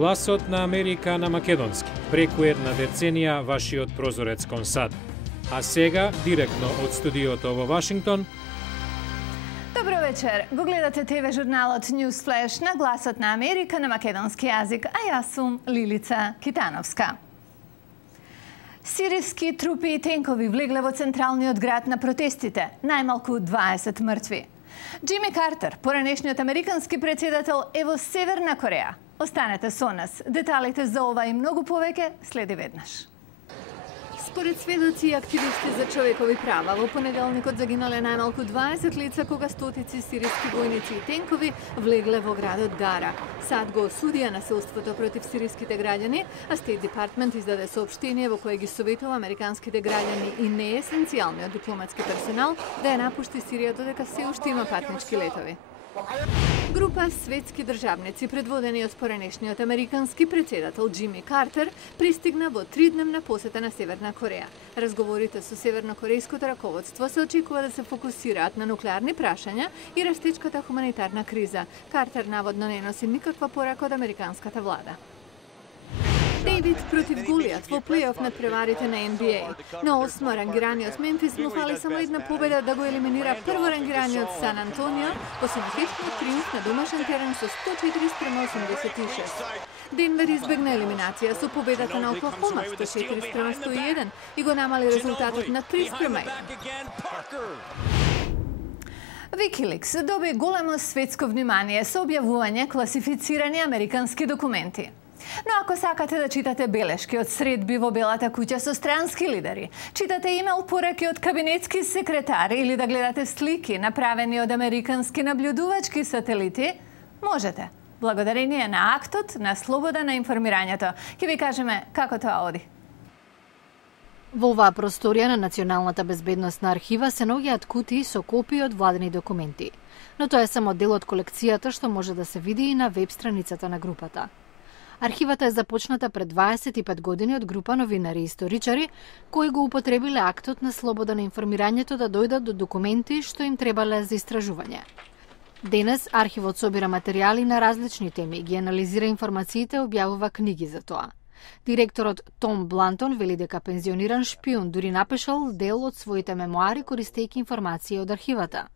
Гласот на Америка на македонски, преку една деценија вашиот прозорец кон САД. А сега, директно од студиото во Вашингтон. Добро вечер. Го гледате ТВ журналот News Flash на Гласот на Америка на македонски јазик, а јас сум Лилица Китановска. Сириски трупи и тенкови влегле во централниот град на протестите, најмалку 20 мртви. Џими Картер, поранешниот американски председател, е во Северна Кореја. Останете со нас. Деталите за ова и многу повеќе следи веднаш. Според сведоци и активисти за човекови права, во понеделникот загинале најмалку 20 лица кога стотици сириски војници и тенкови влегле во градот Дара. САД го осудија насилството против сириските граѓани, а State Department издаде соопштение во кое ги советува американските граѓани и неесенцијалниот дипломатски персонал да ја напушти Сирија додека се уште има патнички летови. Група светски државници, предводени од поранешниот американски председател Џими Картер, пристигна во 3-дневна посета на Северна Кореја. Разговорите со севернокорејското раководство се очекува да се фокусираат на нуклеарни прашања и растечката хуманитарна криза. Картер наводно не носи никаква порака од американската влада. Дейвид против Голијат во плейоф над преварите на NBA. На 8 рангираниот Мемфис му фали само една победа да го елиминира прво рангираниот Сан Антонио во синоќешниот триумф на домашен терен со 104-86. Денвер избегна елиминација со победата на Оклахома 104-101 и го намали резултатот на 3-1. Wikileaks доби големо светско внимание со објавување класифицирани американски документи. Но ако сакате да читате белешки од средби во Белата куќа со странски лидери, читате имејл пораки од кабинетски секретари или да гледате слики направени од американски наблюдувачки сателити, можете. Благодарение на актот на слобода на информирањето. Ќе ви кажеме како тоа оди. Во оваа просторија на Националната безбедносна архива се наоѓаат кутии со копии од владени документи. Но тоа е само дел од колекцијата што може да се види и на веб страницата на групата. Архивата е започната пред 25 години од група новинари и историчари кои го употребиле актот на слобода на информирањето да дојдат до документи што им требале за истражување. Денес архивот собира материјали на различни теми, ги анализира информациите и објавува книги за тоа. Директорот Том Блантон вели дека пензиониран шпион дури напишал дел од своите мемуари користејќи информации од архивата.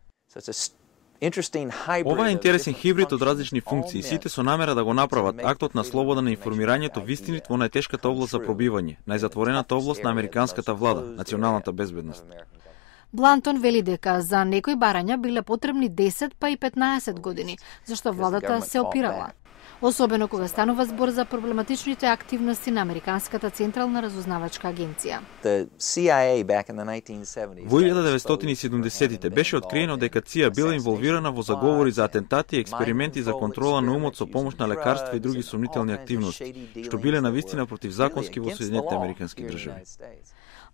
Ова е интересен хибрид од различни функции, сите со намера да го направат актот на слобода на информирањето вистинит во најтешката област за пробивање, најзатворената област на американската влада, националната безбедност. Блантон вели дека за некои барања биле потребни 10 па и 15 години, зашто владата се опирала. Особено кога станува збор за проблематичните активности на Американската централна разузнавачка агенција. Во 1970-тите беше откриено дека ЦИА била инволвирана во заговори за атентати и експерименти за контрола на умот со помош на лекарства и други сомнителни активности, што биле навистина противзаконски во Соединетите Американски држави.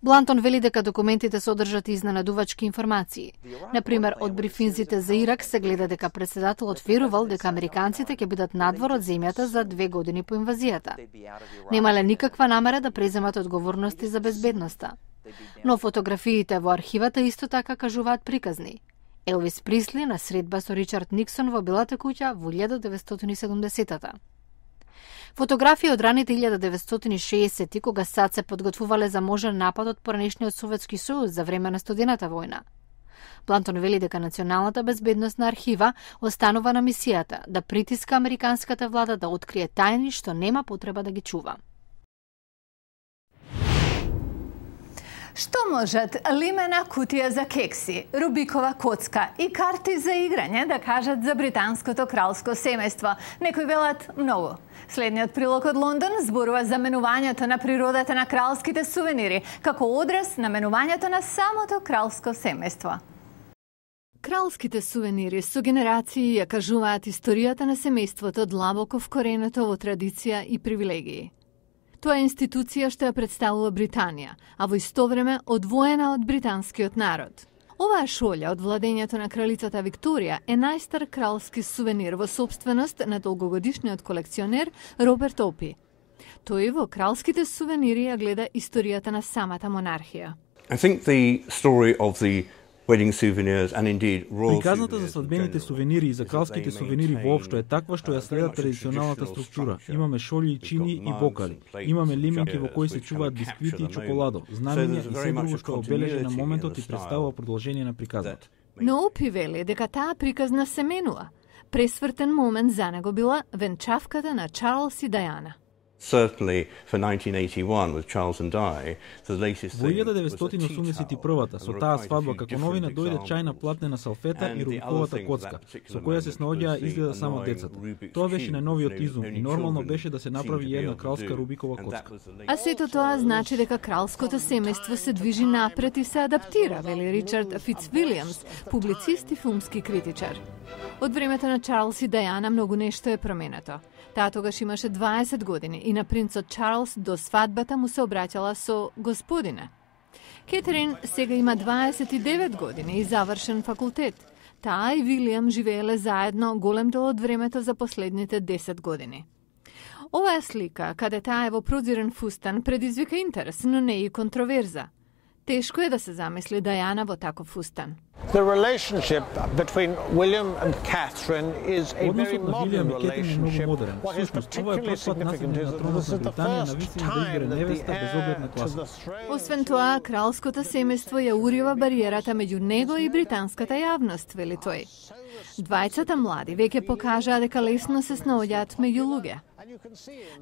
Блантон вели дека документите содржат изненадувачки информации. Например, од брифинзите за Ирак се гледа дека председателот верувал дека американците ќе бидат надвор од земјата за 2 години по инвазијата. Немале никаква намера да преземат одговорности за безбедноста. Но фотографиите во архивата исто така кажуваат приказни. Елвис Присли на средба со Ричард Никсон во Белата куќа во 1970-та. Фотографија од раните 1960-ти, кога САД се подготвувале за можен напад од поранешниот Советски сојуз за време на студената војна. Блантон вели дека Националната безбедносна архива останува на мисијата да притиска американската влада да открие тајни што нема потреба да ги чува. Што можат лимена кутија за кекси, рубикова коцка и карти за играње да кажат за британското кралско семејство? Некои велат многу. Следниот прилог од Лондон зборува за менувањето на природата на кралските сувенири, како одраз на менувањето на самото кралско семејство. Кралските сувенири со генерации ја кажуваат историјата на семејството длабоко вкоренето во традиција и привилегии. Тоа е институција што ја представува Британија, а во исто време одвоена од британскиот народ. Оваа шолја од владењето на кралицата Викторија е најстар кралски сувенир во сопственост на долгогодишниот колекционер Роберт Опи. Тој во кралските сувенири ја гледа историјата на самата монархија. I think the story of the Приказната за свадбените сувенири и за кралските сувенири воопшто е таква што ја следа традиционалната структура. Имаме шоли, чини и бокали. Имаме лименки во кои се чуваат бисквити и чоколадо, знамења и се друго што обележи на моментот и представува продолжение на приказната. Но Опи вели дека таа приказна се менува. Пресвртен момент за него била венчавката на Чарлс и Дајана. Во 1981-та со таа свадба како новина дојде чајна платнена салфета и рубиковата коцка, со која се снаоѓаа изгледа само децата. Тоа беше најновиот изум и нормално беше да се направи една кралска рубикова коцка. А сето тоа значи дека кралското семејство се движи напред и се адаптира, вели Ричард Фицвилиамс, публицист и филмски критичар. Од времето на Чарлс и Дајана многу нешто е променето. Таа тогаш имаше 20 години и на принцот Чарлс до свадбата му се обраќала со господине. Кетерин сега има 29 години и завршен факултет. Таа и Вилијам живееле заедно голем дел од времето за последните 10 години. Оваа слика, каде таа е во продирен фустан, предизвика интерес, но не и контроверза. Тешко е да се замисли Дајана во таков фустан. Односот на Вилијам и Кетрин е многу модерен. Всушност, ова е прв пат наследник на тронот на Британија навистина да игра невеста без оглед на класа. Освен тоа, кралското семејство ја урива бариерата меѓу него и британската јавност, вели тој. Двајцата млади веќе покажаа дека лесно се снаоѓаат меѓу луѓе.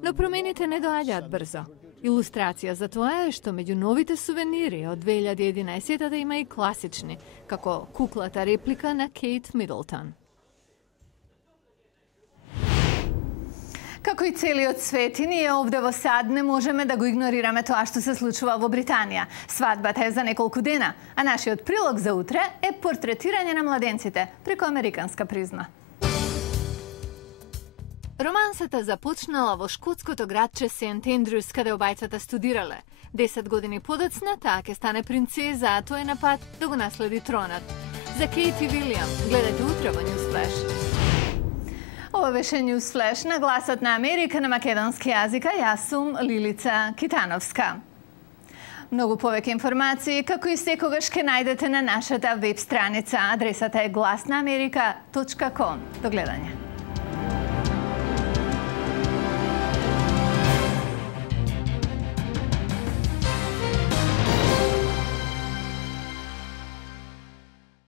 Но промените не доаѓаат брзо. Илустрација за тоа е што меѓу новите сувенири од 2011-та има и класични, како куклата реплика на Кейт Мидлтон. Како и целиот свет, и ние овде во САД не можеме да го игнорираме тоа што се случува во Британија. Свадбата е за неколку дена, а нашиот прилог за утре е портретирање на младенците преку американска призма. Романсата започнала во шкотското градче Сент Ендрюс, каде обајцата студирале. 10 години подоцна таа ќе стане принцеза, а тој е на пат да го наследи тронот. За Кейт и Вилијам, гледате утре во Newsflash. Ова беше Newsflash на гласот на Америка на македонски јазик, а јас сум Лилица Китановска. Многу повеќе информации, како и секогаш, ќе најдете на нашата веб страница. Адресата е гласнааmerika.com. До гледање.